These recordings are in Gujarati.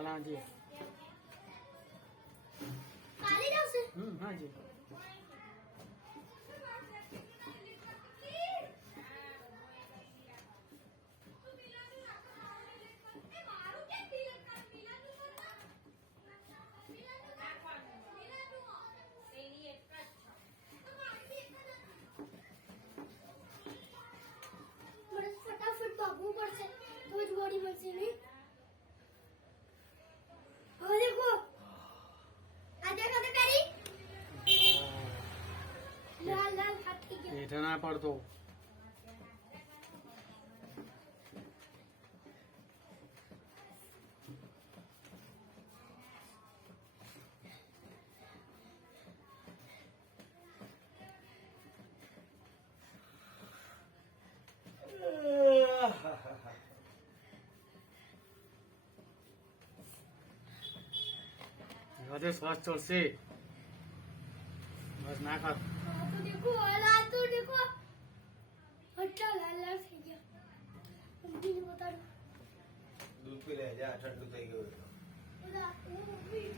કાલા જી કાલી આવશે હા જી फटाफट भागવું પડશે તો જ બોડી મળશે નહીં હવે દેખો આ દેખો તો કરી લાલ લાલ ખાતી ગયા હેઠા ના પડતો વધે શ્વાસ ચડશે બસ ના કર तो देखो अच्छा लाल लाल થઈ ગયા મમ્મીને બતાડો दूध पी ले जा ठंडू થઈ ગયું ઓલા મમ્મી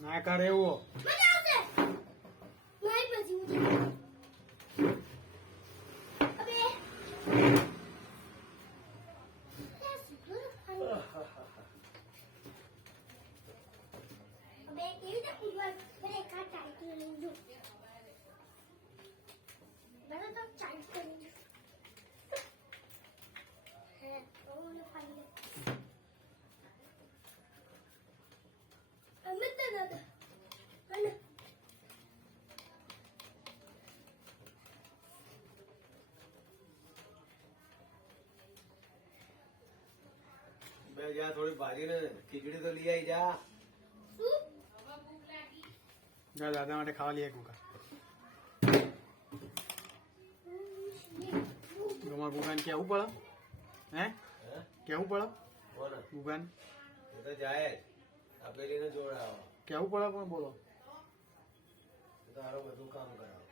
ના કર એવો મને આવશે નહીં પછી હું અબે અબે કેવી રીતે કુરવાર મેરે કા ટાઈટ લઈ જો મેરે તો ટાઈટ કરી દો હે ઓને ફાઈલ અમે તો દાદા અને બે જા થોડી ભાજી ને ખીચડી તો લઈ આવી જા શું જા દાદા માટે ખાવા લઈએ કુકા તમારા ગુગાન કેવું પડે હે હે કેવું પડે કોણ ગુગાન એ તો જાય જ આ પેલીને જોડાવો કેવું પડે પણ બોલો એ તો હારો બધું કામ કરાવો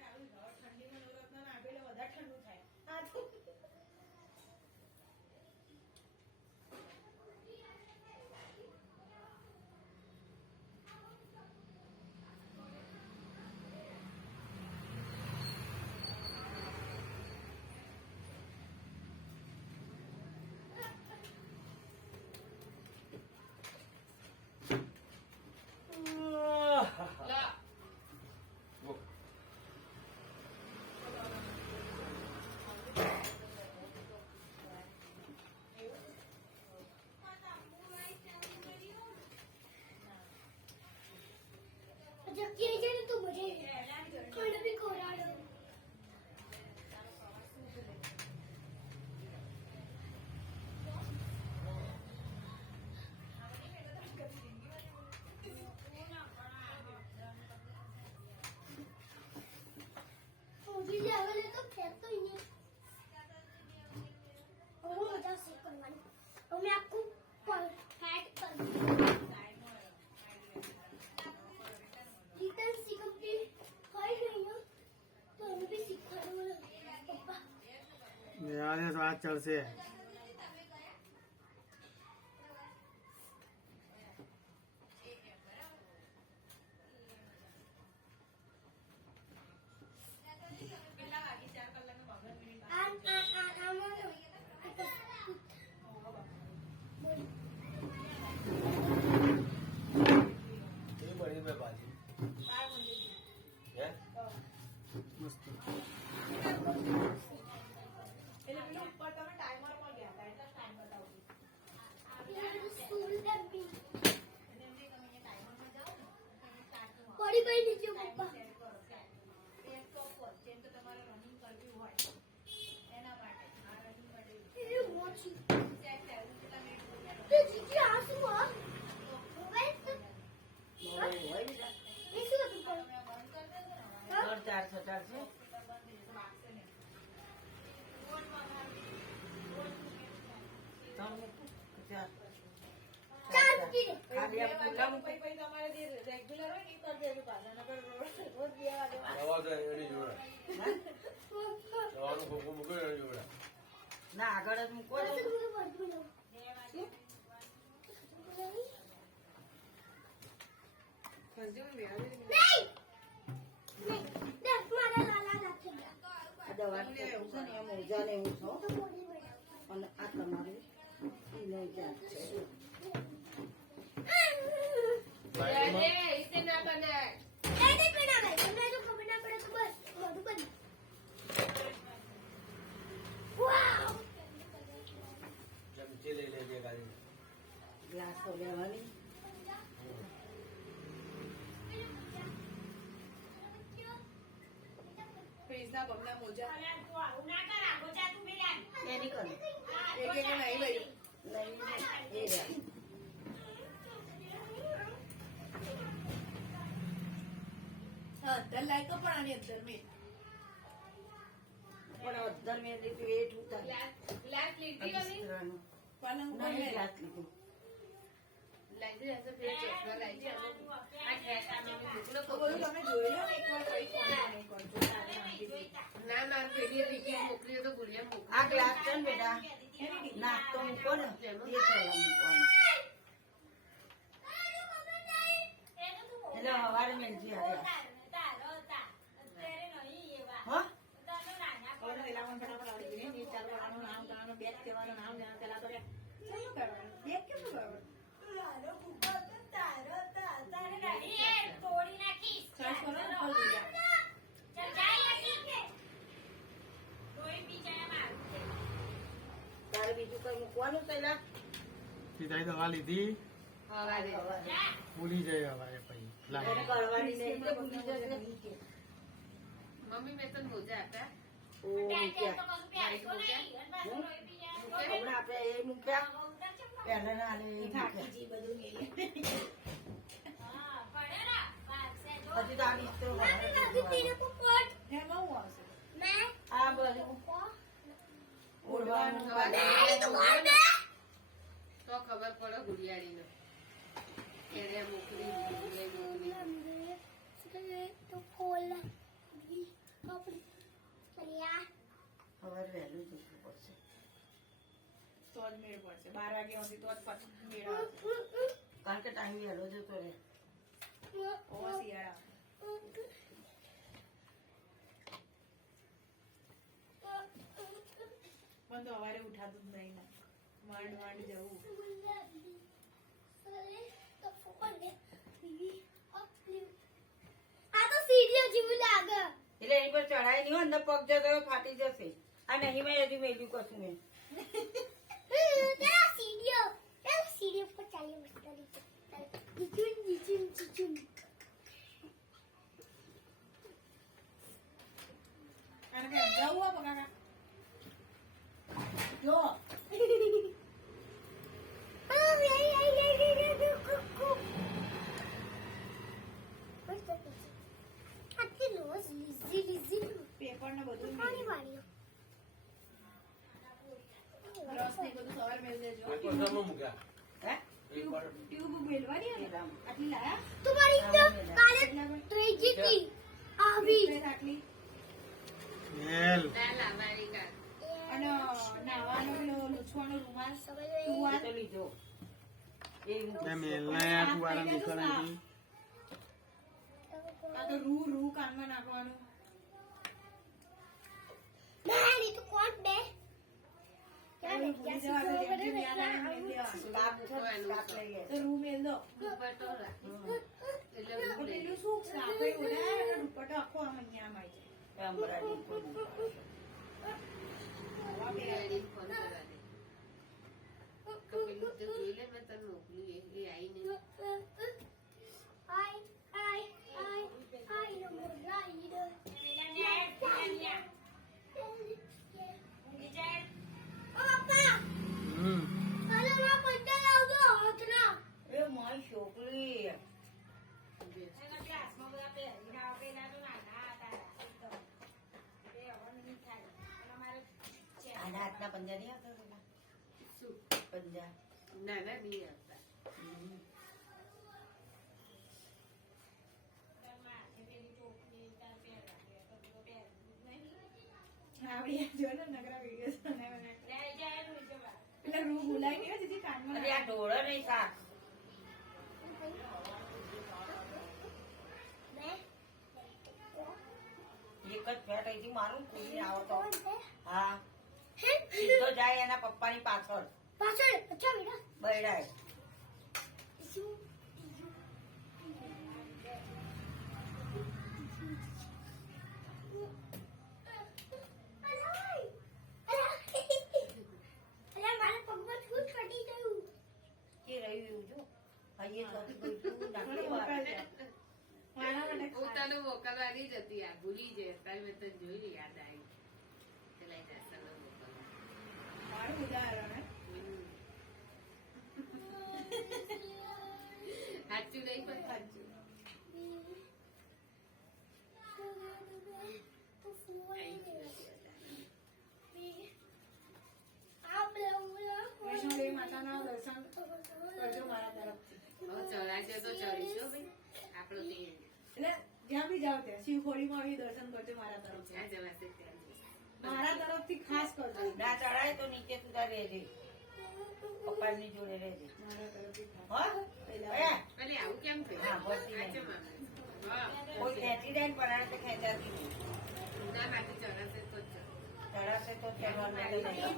जब किए जाए तो मुझे थोड़ा भी कोराडो मुझे लेवल है तो फिर तो ये और मजा से करवानी और मैं आपको फैट कर रिटर्न सी कंप्लीट हो गई ना तो हमें भी सिखा दो पापा યાર શ્વાસ ચડશે એ બની મેં ભાજી હે મસ્ત पड़ी गई नीचे पप्पा ये मोची ये जीजी आसू आ मोबाइल तो ये શું હતું પણ 400 ચાર કી ખાલી આ પુલાવ પછી તમારે જે રેગ્યુલર હોય ને એ કરી દેજો પાછા નકર રોજ બે દવા છે એની જોડે દવાનું ખોખું મૂક્યું એની જોડે ના આગળ જ મૂકો ને. આ દવાનું એવું છે ને એ મોજા ને એવું છો અને આ તમારું ઈનો જાત છે. ચમચી લઈ લેજે ગાડી ગ્લાસો લેવાની. ફ્રીજના બમણા મોજા એની કરો એક એક નહીં ભાઈ નહીં એ રહ્યા. હા અંદર લાય તો પણ આની અંદર મેં પણ 18 મિનિટ લીધું એ ઠૂટા ગ્લાસ લીધી વાલી અગિયારનું. પલંગ ઉપર નહીં મેં ગ્લાસ લીધું. લાઈજી હશે ફેર ચશ્મા લાઈજી આ ખેસામાં મોકલો તો બોલ તમે જોઈ લો ને એકવાર કઈ ફોન નહીં કરજો ના ના પેલી રીકી મોકલી તો ગુડિયા મોકલી આ ગ્લાસ છે ને બેટા નાસ્તો મૂકો ને એ થોડા મૂકવાનું એટલે હવારે મેલજી આવે. હા કોણ વેલામાં ફટાફટ આવડી ગઈ ને ચાર વાળાનું નામ ગાવાનું બેગ કહેવાનું નામ જાણ પેલા તો શું કરવાનું બેગ કેમ કરવાનું સર્ચ કરો ને કોલ ગુડિયા તારે બીજું કઈ મૂકવાનું પેલા સીધાઈ દવા લીધી હવા દે ભૂલી જાય હવે પછી લાગે કરવાની નહીં એટલે ભૂલી જશે. મમ્મી મેં તને મોજા આપ્યા ઓ મૂક્યા. હમણાં આપણે એ મૂક્યા પહેલા ના આલે એ મૂક્યા. જી બધું મેં પછી તો આ બિસ્તરો બહાર એમાં હું આવશે આ બધું ઉડવાનું તો ખબર પડે ગુડિયાળીનો એને મોકલી હવે વહેલું જવું પડશે. તો જ મેળ પડશે 12 વાગ્યા સુધી તો જ પછી મેળ આવશે કારણ કે ટાઈમ વહેલો જતો રહે. ઓ શિયાળા પણ તો સવારે ઉઠાતું જ નહીં ને માંડ માંડ જવું એટલે એની પર ચડાય નહીં અંદર પગ જતો હોય ફાટી જશે. આ નહીં મેં હજુ મેલ્યું કશું મેં. અને કઈ જવું હો કાકા જો પેપર ને બધું બ્રશ ને બધું સવારે મેળ દેજો પેપર સામે મૂક્યા હે પેપર ટ્યુબ મેળવાની હતી આટલી લાયા આટલી મેલ અને નાવાનો પેલો લૂછવાનો રૂમાલ એ ટુવાલ તો લીધો એ મેં મેલને કુવારા નીકળાવી આ તો રૂ કાનમાં નાખવાનું ભૂલી જવા તો જેમ જેમ યાદ આવે એમ મેલ દેવાનું. કાપ છે, કાપ લઈ ગયા. તો રૂ મેલ દો પેલું શું સાપે ઉડાય અને દુપટ્ટો આખો આમ અહીંયા આવી જાય એમ્બ્રોઇડરી ઉપર મૂકવાનું. હવા પહેરાવી એ મારી છોકરી આના હાથના પંજા નહીં આવતા પેલા? પંજા ના ના નહીં આવતા હમ. આવડી જો ને નગરા વિડિયોઝ બનાવે એટલે રૂ બોલાઈ ગયો દીદી કાનમાં અરે આ ઢોળો નહીં શાક એક જ ફેટ અહીંથી મારું કુદી આવો તો હા સીધો જાય એના પપ્પાની પાછળ પાછળ અચ્છા બેટા બૈરાય કે રહ્યું જો અહીંયા તો તું નાખી હું તને મોકલવાની જ હતી આ ભૂલી જાય અત્યારે મેં તને જોઈ યાદ આવી પેલા જાસરને મોકલવા મારું ઉદાહરણ હે સાચું નહીં પણ સાચું વૈષ્ણોદેવી માતાના દર્શન કરજો મારા તરફથી હવે ચડાશે તો ચડીશું ભાઈ આપણો તે એટલે જ્યાં બી જાવ ત્યાં શિવખોડીમાં આવી દર્શન કરજો મારા તરફથી જ્યાં જવાશે ત્યાં જઈશું. મારા તરફથી ખાસ કરજો ના ચડાય તો નીચે સુધા રહેજે પપ્પાની જોડે રહેજે મારા તરફથી ખાસ હા પહેલા અરે આવું કેમ થયું હા, બસ આ કેમ આવે? હા કોઈ ખેંચી જાય ને પડાય તો ખેંચાતી નહીં. ના માટે ચડાશે તો જ ચડાશે તો ચડવાનું નહીં.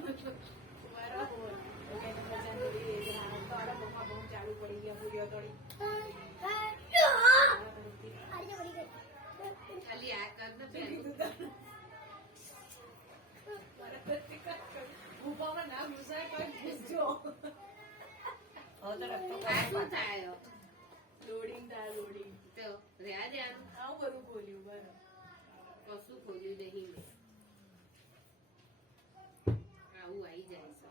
ચાલુ પડી ગયા પૂરીઓ તળી ખાલી આ કર ને પેલું ઉપામાં ના ઘુસાય કોઈ ઘૂસજો હવે તો રસ્તો આ શું કાઢો. થાય લોડિંગ થાય લોડિંગ તો રહ્યા ધ્યાન આવું બધું બોલ્યું બરાબર કશું ખોલ્યું નહીં મેં આવું આવી જાય છે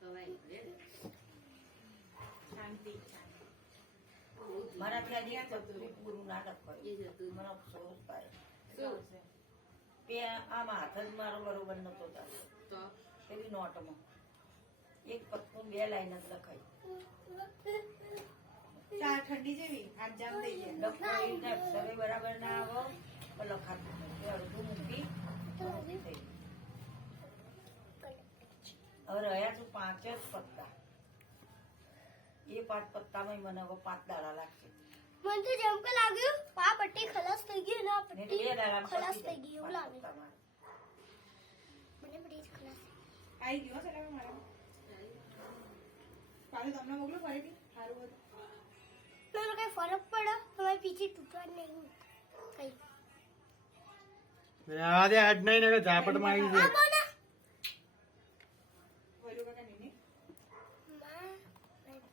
હવાઈ ને શાંતિ મારાથી આજે આ ચતુર્થી પૂરું નાટક એ કર્યું. જતું મને અફસોસ થાય. શું કે આમાં હાથ જ મારો બરોબર નતો થતો. તો પેલી નોટમાં એક પત્તું 2 લાઈન જ લખાઈ. ચા ઠંડી જેવી હાથ જામ થઈ ગયા લખાઈને અક્ષરે બરાબર ના આવો તો લખાતું નહીં. તે અડધું મૂકી મોટી થઈ ગઈ. હવે રહ્યા છું 5 જ પત્તા. એ 5 પત્તામાં મને હવે 5 દાડા લાગશે. મને તો જેમ કે લાગ્યું આ પટ્ટી ખલાસ થઈ ગઈ અને આ ને પટ્ટી 2 દાડામાં ખલાસ પતી થઈ જાય ગઈ એવું 5 લાગે પત્તામાં. મને પટ્ટી ખલાસ આવી ગયો છે મારા પાછું તમને મોકલું ફરીથી સારું હતું મને કઈ ફરક પડે તમારી પીછી તૂટવા નહીં કઈ આજે આજ નહીં ને ઝાપટ માં આવી આ છે બોના બોલ્યું કાકા નહીં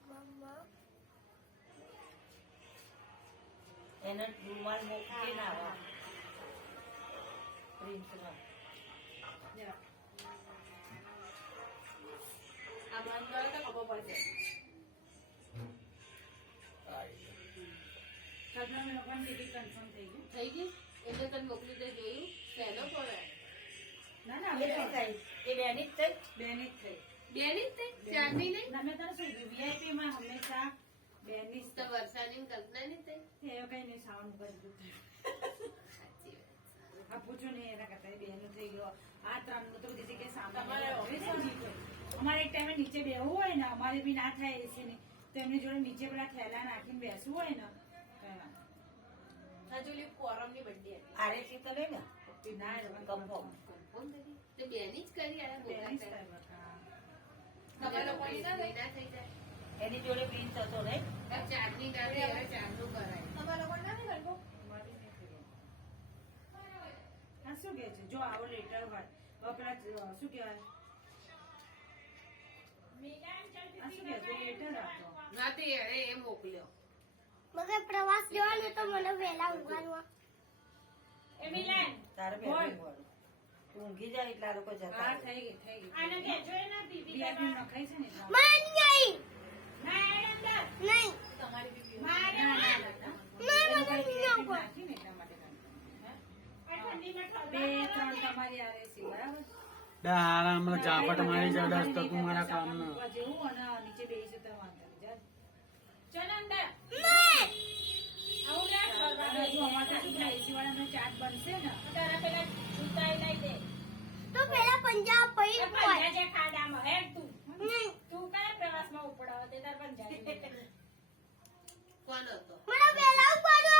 મમ્મા એને રૂમાલ મૂકી ના આવે. પ્રિન્સનો. જરા આ બંધ કરો તો ખબર પડશે સદનામે લોકોની ટિકિટ કન્ફર્મ થઈ ગઈ થઈ ગઈ એટલે તને મોકલી દે જોયું સહેલો પડે ના ના એ નહીં થઈ. એ બેની જ થઈ. બેની જ થઈ બેની જ થઈ ચારની નહીં ના મેં તને શું કીધું VIP માં હંમેશા બેની જ તો વર્ષાની કલ્પના નહીં થઈ થઈ એ કઈ નહીં સાઉન્ડ કરી દીધું સાચી વાત આ પૂછો નહીં એના કરતા બેનું થઈ ગયો આ 3 નું તો દીધી કે સામે તમારે અમારે એક ટાઈમે નીચે બેહવું હોય ને અમારે બી ના થાય એસી ની તો એમની જોડે નીચે પેલા થેલા નાખીને બેસવું હોય ને આરે છે તો લે ને. ના કંપો. કોણ કરી તે બેની જ કરી આ બેની જ બોલાતા થાય તમારે લોકોની ના થઈ જાય એની જોડે પ્રિન્સ હતો નહીં. ચારની ના થઈ હવે ચારનું કરાય હા શું કે છે જો આવો લેટર હોય હવે પેલા શું કહેવાય આ શું કે છે લેટર આપો નથી એને એ મોકલ્યો મગર પ્રવાસ જવાનું તો મને વહેલા ઊંઘવાનું તારે બેઠું વાળું. તું ઊંઘી જાય એટલે આ લોકો જતા હા રહે. થઈ ગઈ VIP નખાઈ છે ને એટલા મને નહીં નહીં નાખીને એટલા માટે બે ત્રણ તમારી આરે છે બરાબર આરામ ઝાપટ મારી ચડસ તો તું મારા કામ નો જેવું અને નીચે બેસી તો વાંધો નહીં. જા. ચલ અંદર નહીં આવું ના પંજા પૈ એ પંજા જે ખાડામાં હેડ તું નહીં તું કયા પ્રવાસમાં ઉપડાવો તે તાર પંજા કોણ હતો મને વેલા ઉપાડો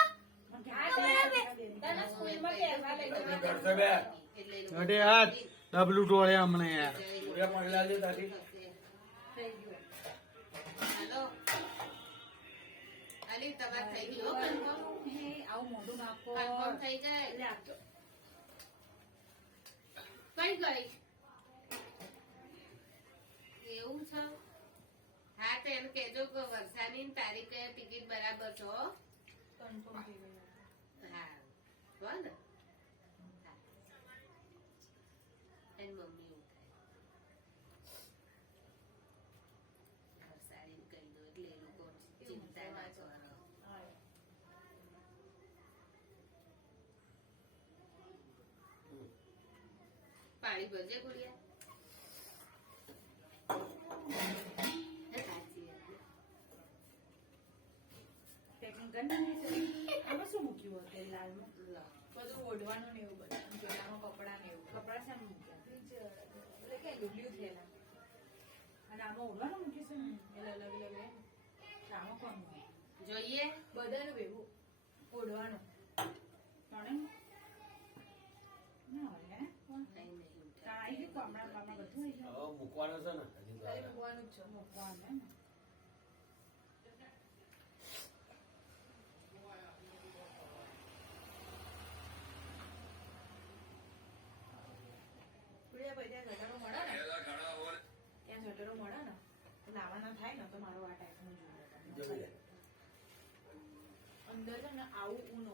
તને સ્કૂલમાં પહેરવા લઈ એટલે જવા ઘર બે એટલે એ લોકો અરે હાથ ડબલું ટોળે હમણે યાર પૂરા પડેલા છે તારી થઈ ગયું હાલો અલી તમારે થઈ ગયું હો confirm? હે આવું મોઢું નાખો confirm થઈ જાય એટલે આપતો કઈ ગઈ એવું છે હા તો એમ કેજો કે વરસાદની તારીખે ટિકિટ બરાબર છો કન્ફર્મ થઈ ગયું હા હો ને હા. એની મમ્મી એવું થાય વરસાદીને કહી દો એટલે એ લોકો ચિંતા ના કરો પાણી ભરજે ગુડિયા સાચી વાત. પેકિંગ કરી નાખી આમાં શું મૂક્યું હતું લાલમાં લો. બધું ઓઢવાનું ને એવું બધું જોડામાં કપડા ને એવું કપડા શા મૂક્યા એટલે કે ડુબલ્યું થયેલા અને આમાં ઓઢવાનું મૂક્યું છે ને એટલે અલગ અલગ રહે ને. તો આમાં કોણ મૂકે જોઈએ બધાનું ભેગું ઓઢવાનું કોણે ના હોય હે કોણ કઈ નહીં આવી ગયું ગામડા ગામમાં બધું આવી ગયું હવે મૂકવાનો છે ને હજી તો ખાલી મૂકવાનું જ છે મૂકવાનું હે ને પ્રિયા ભાઈ ત્યાં ઘટાડો મળે ને ત્યાં ઘટાડો મળે ને તો લાવવાના થાય ને તો મારો આ ટાઈપનું જોઈએ જમી લે. અંદર છે ને આવું ઊન